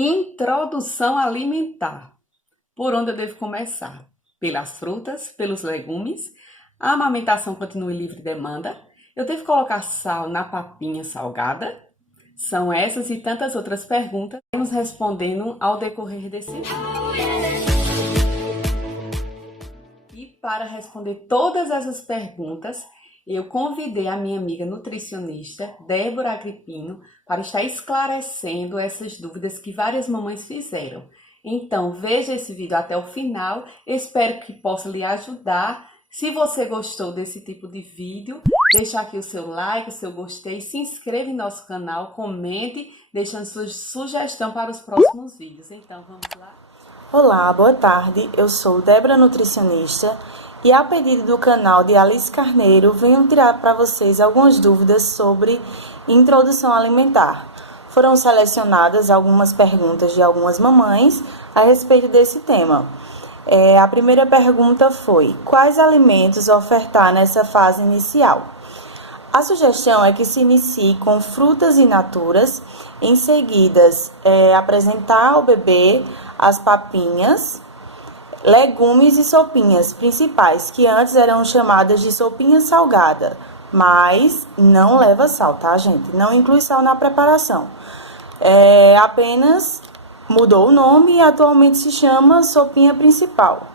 Introdução alimentar. Por onde eu devo começar? Pelas frutas, pelos legumes. A amamentação continua em livre demanda. Eu devo colocar sal na papinha salgada? São essas e tantas outras perguntas que vamos respondendo ao decorrer desse vídeo. E para responder todas essas perguntas, eu convidei a minha amiga nutricionista, Débora Agripino, para estar esclarecendo essas dúvidas que várias mamães fizeram. Então, veja esse vídeo até o final, espero que possa lhe ajudar. Se você gostou desse tipo de vídeo, deixa aqui o seu like, o seu gostei, se inscreva em nosso canal, comente, deixando sua sugestão para os próximos vídeos. Então, vamos lá? Olá, boa tarde, eu sou Débora Nutricionista e a pedido do canal de Alice Carneiro, venho tirar para vocês algumas dúvidas sobre introdução alimentar. Foram selecionadas algumas perguntas de algumas mamães a respeito desse tema. A primeira pergunta foi: quais alimentos ofertar nessa fase inicial? A sugestão é que se inicie com frutas in naturas, em seguida apresentar ao bebê as papinhas, legumes e sopinhas principais, que antes eram chamadas de sopinha salgada, mas não leva sal, tá, gente? Não inclui sal na preparação. Apenas mudou o nome e atualmente se chama sopinha principal.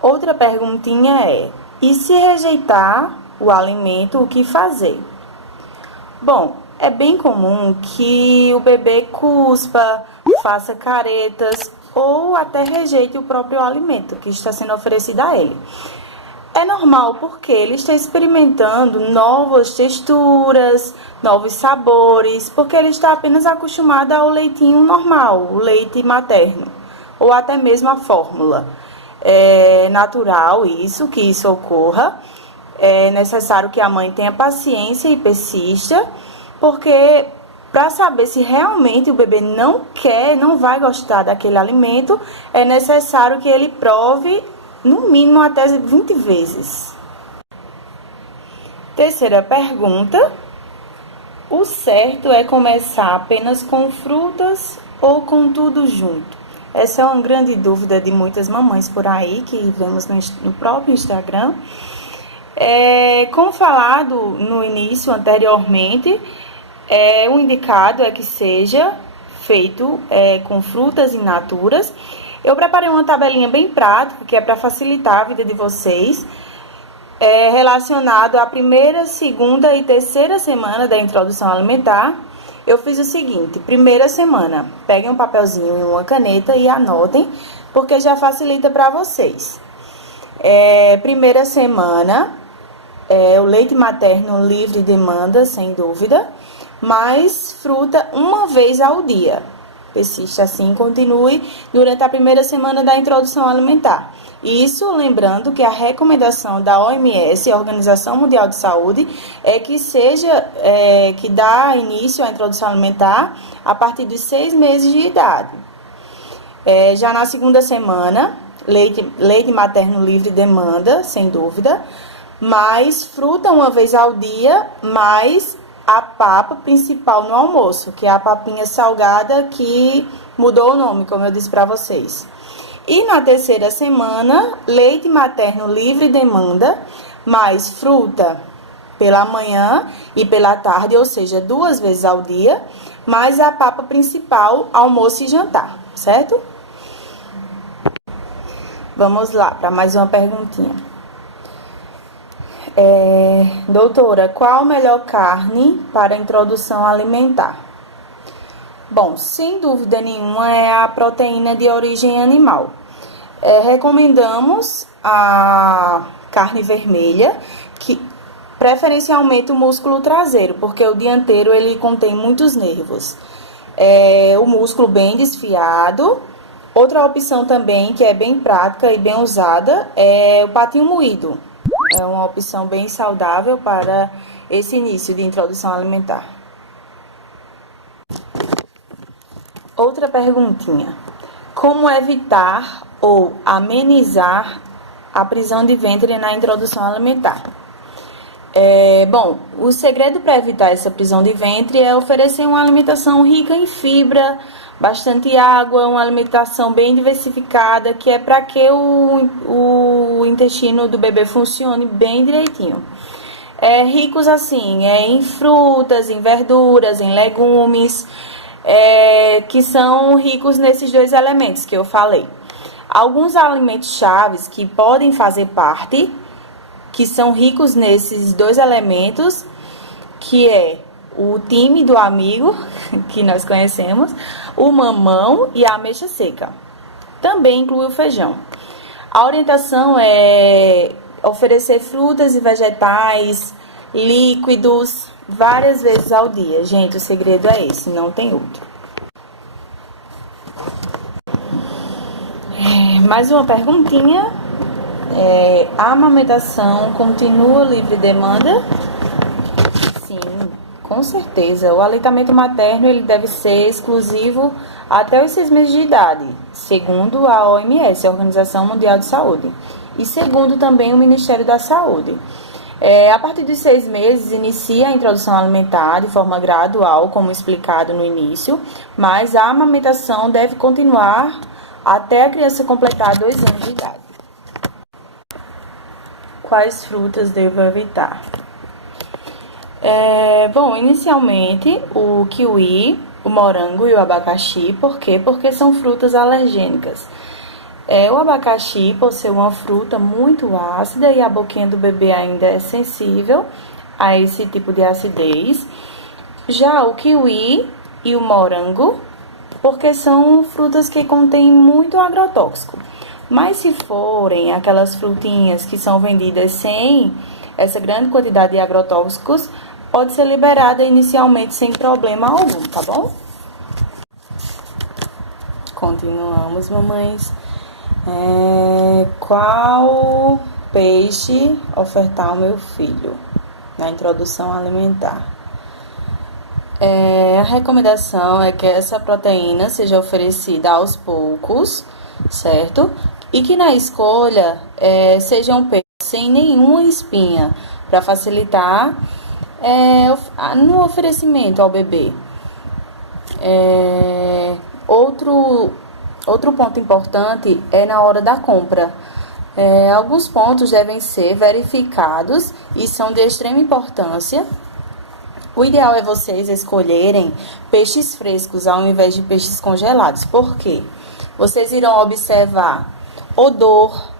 Outra perguntinha é: e se rejeitar o alimento, o que fazer? Bom, é bem comum que o bebê cuspa, faça caretas ou até rejeite o próprio alimento que está sendo oferecido a ele. É normal porque ele está experimentando novas texturas, novos sabores, porque ele está apenas acostumado ao leitinho normal, o leite materno, ou até mesmo a fórmula. É natural que isso ocorra. É necessário que a mãe tenha paciência e persista, porque para saber se realmente o bebê não vai gostar daquele alimento, é necessário que ele prove no mínimo até 20 vezes. Terceira pergunta: o certo é começar apenas com frutas ou com tudo junto? Essa é uma grande dúvida de muitas mamães por aí, que vemos no próprio Instagram. Como falado no início, anteriormente, o indicado é que seja feito com frutas in naturas. Eu preparei uma tabelinha bem prática, que é para facilitar a vida de vocês, relacionado à primeira, segunda e terceira semana da introdução alimentar. Eu fiz o seguinte: primeira semana, peguem um papelzinho e uma caneta e anotem, porque já facilita para vocês. Primeira semana, o leite materno livre demanda, sem dúvida, mas fruta uma vez ao dia. Persista assim, continue durante a primeira semana da introdução alimentar. Isso lembrando que a recomendação da OMS, a Organização Mundial de Saúde, é que que dá início à introdução alimentar a partir de 6 meses de idade. Já na segunda semana, leite materno livre demanda, sem dúvida, mais fruta uma vez ao dia, mais a papa principal no almoço, que é a papinha salgada, que mudou o nome, como eu disse para vocês. E na terceira semana, leite materno livre demanda, mais fruta pela manhã e pela tarde, ou seja, 2 vezes ao dia, mais a papa principal, almoço e jantar, certo? Vamos lá para mais uma perguntinha. Doutora, qual a melhor carne para introdução alimentar? Bom, sem dúvida nenhuma é a proteína de origem animal. Recomendamos a carne vermelha, que preferencialmente o músculo traseiro, porque o dianteiro ele contém muitos nervos. O músculo bem desfiado. Outra opção também que é bem prática e bem usada é o patinho moído. É uma opção bem saudável para esse início de introdução alimentar. Outra perguntinha: como evitar ou amenizar a prisão de ventre na introdução alimentar? Bom, o segredo para evitar essa prisão de ventre é oferecer uma alimentação rica em fibra, bastante água, uma alimentação bem diversificada, que é para que o intestino do bebê funcione bem direitinho. Ricos assim, em frutas, em verduras, em legumes, que são ricos nesses dois elementos que eu falei. Alguns alimentos chaves que podem fazer parte, que são ricos nesses dois elementos, que é o time do amigo, que nós conhecemos, o mamão e a ameixa seca. Também inclui o feijão. A orientação é oferecer frutas e vegetais, líquidos, várias vezes ao dia. Gente, o segredo é esse, não tem outro. Mais uma perguntinha. A amamentação continua livre demanda? Sim, com certeza. O aleitamento materno ele deve ser exclusivo até os 6 meses de idade, segundo a OMS, a Organização Mundial de Saúde, e segundo também o Ministério da Saúde. A partir dos 6 meses, inicia a introdução alimentar de forma gradual, como explicado no início, mas a amamentação deve continuar até a criança completar 2 anos de idade. Quais frutas devo evitar? Bom, inicialmente o kiwi, o morango e o abacaxi. Por quê? Porque são frutas alergênicas. O abacaxi, por ser uma fruta muito ácida e a boquinha do bebê ainda é sensível a esse tipo de acidez. Já o kiwi e o morango, porque são frutas que contêm muito agrotóxico. Mas se forem aquelas frutinhas que são vendidas sem essa grande quantidade de agrotóxicos, pode ser liberada inicialmente sem problema algum, tá bom? Continuamos, mamães. Qual peixe ofertar ao meu filho na introdução alimentar? A recomendação é que essa proteína seja oferecida aos poucos, certo? E que na escolha seja um peixe sem nenhuma espinha, para facilitar no oferecimento ao bebê. Outro ponto importante é na hora da compra. Alguns pontos devem ser verificados e são de extrema importância. O ideal é vocês escolherem peixes frescos ao invés de peixes congelados. Por quê? Vocês irão observar odor,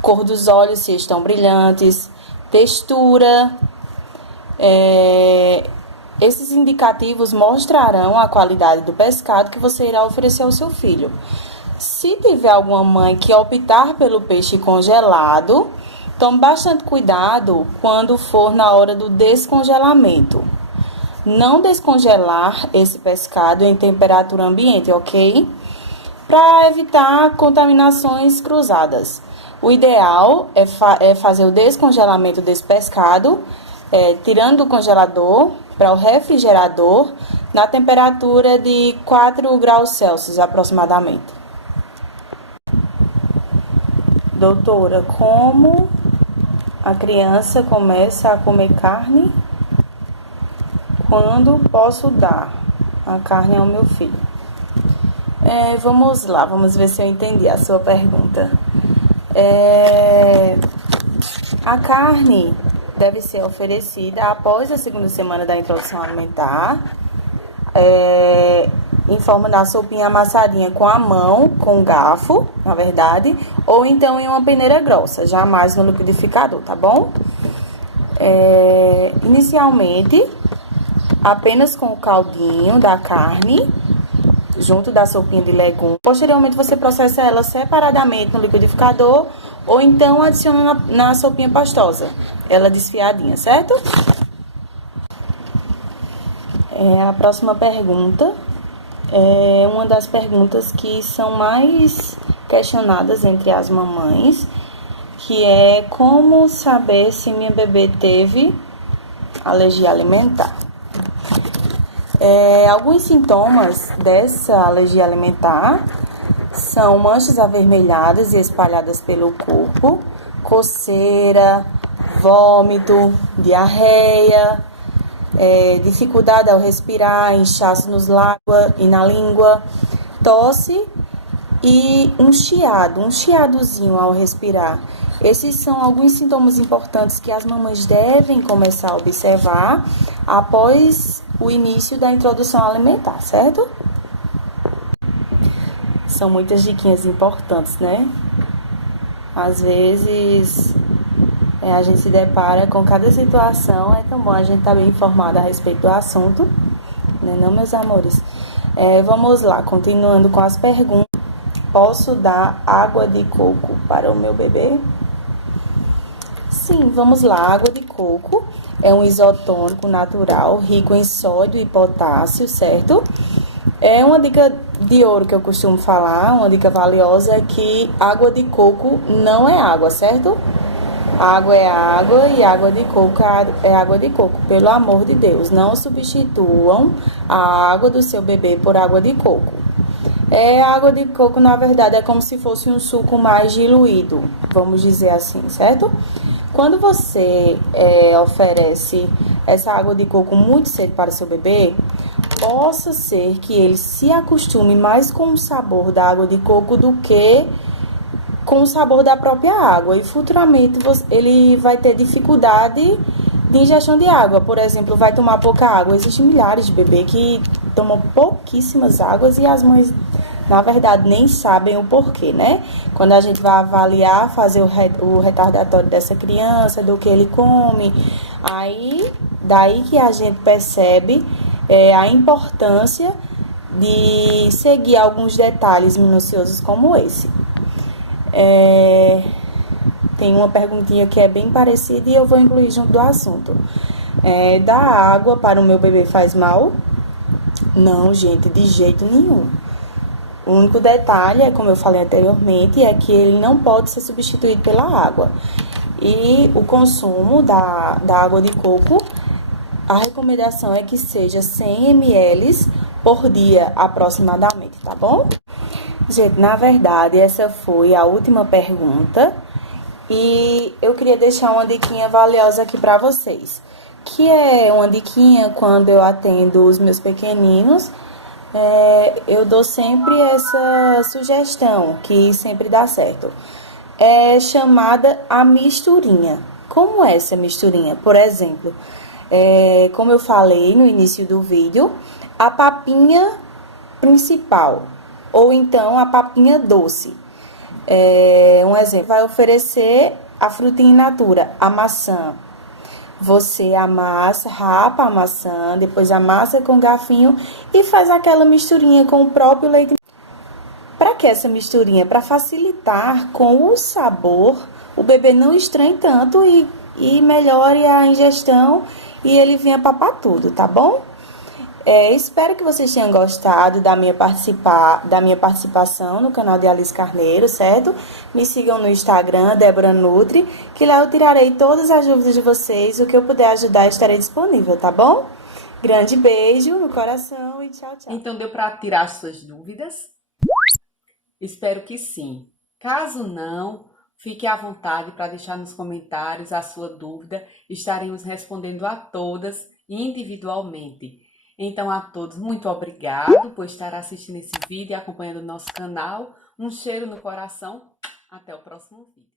cor dos olhos se estão brilhantes, textura. Esses indicativos mostrarão a qualidade do pescado que você irá oferecer ao seu filho. Se tiver alguma mãe que optar pelo peixe congelado, tome bastante cuidado quando for na hora do descongelamento. Não descongelar esse pescado em temperatura ambiente, ok? Para evitar contaminações cruzadas. O ideal é fazer o descongelamento desse pescado, tirando do congelador para o refrigerador, na temperatura de 4 graus Celsius aproximadamente. Doutora, como a criança começa a comer carne? Quando posso dar a carne ao meu filho? Vamos lá, vamos ver se eu entendi a sua pergunta. A carne deve ser oferecida após a 2ª semana da introdução alimentar, em forma da sopinha amassadinha com a mão, com garfo, na verdade, ou então em uma peneira grossa, jamais no liquidificador, tá bom? Inicialmente, apenas com o caldinho da carne, junto da sopinha de legumes. Posteriormente, você processa ela separadamente no liquidificador ou então adiciona na sopinha pastosa, ela desfiadinha, certo? A próxima pergunta é uma das perguntas que são mais questionadas entre as mamães, que é como saber se minha bebê teve alergia alimentar. Alguns sintomas dessa alergia alimentar são manchas avermelhadas e espalhadas pelo corpo, coceira, vômito, diarreia, dificuldade ao respirar, inchaço nos lábios e na língua, tosse e um chiadozinho ao respirar. Esses são alguns sintomas importantes que as mamães devem começar a observar após o início da introdução alimentar, certo? São muitas diquinhas importantes, né? Às vezes a gente se depara com cada situação, é tão bom a gente estar bem informado a respeito do assunto, né, não, meus amores? Vamos lá, continuando com as perguntas. Posso dar água de coco para o meu bebê? Sim, vamos lá. Água de coco é um isotônico natural, rico em sódio e potássio, certo? É uma dica de ouro que eu costumo falar, uma dica valiosa, é que água de coco não é água, certo? Água é água e água de coco é água de coco. Pelo amor de Deus, não substituam a água do seu bebê por água de coco. Água de coco, na verdade, é como se fosse um suco mais diluído, vamos dizer assim, certo? Quando você oferece essa água de coco muito cedo para o seu bebê, possa ser que ele se acostume mais com o sabor da água de coco do que com o sabor da própria água. E futuramente ele vai ter dificuldade de ingestão de água. Por exemplo, vai tomar pouca água. Existem milhares de bebês que tomam pouquíssimas águas e as mães, na verdade, nem sabem o porquê, né? Quando a gente vai avaliar, fazer o retardatório dessa criança, do que ele come, daí que a gente percebe a importância de seguir alguns detalhes minuciosos como esse. Tem uma perguntinha que é bem parecida e eu vou incluir junto do assunto. Dar água para o meu bebê faz mal? Não, gente, de jeito nenhum. O único detalhe, como eu falei anteriormente, é que ele não pode ser substituído pela água. E o consumo da água de coco, a recomendação é que seja 100 ml por dia aproximadamente, tá bom? Gente, na verdade, essa foi a última pergunta e eu queria deixar uma diquinha valiosa aqui para vocês, que é uma diquinha quando eu atendo os meus pequeninos. Eu dou sempre essa sugestão, que sempre dá certo. É chamada a misturinha. Como é essa misturinha? Por exemplo, como eu falei no início do vídeo, a papinha principal, ou então a papinha doce. Um exemplo, vai oferecer a frutinha in natura, a maçã. Você amassa, rapa a maçã, depois amassa com garfinho e faz aquela misturinha com o próprio leite. Para que essa misturinha? Para facilitar com o sabor, o bebê não estranhe tanto e melhore a ingestão e ele venha papar tudo, tá bom? Espero que vocês tenham gostado da minha participação no canal de Alice Carneiro, certo? Me sigam no Instagram, Débora Nutri, que lá eu tirarei todas as dúvidas de vocês, o que eu puder ajudar estarei disponível, tá bom? Grande beijo no coração e tchau, tchau. Então deu para tirar suas dúvidas? Espero que sim. Caso não, fique à vontade para deixar nos comentários a sua dúvida, estaremos respondendo a todas individualmente. Então, a todos, muito obrigado por estar assistindo esse vídeo e acompanhando o nosso canal. Um cheiro no coração. Até o próximo vídeo.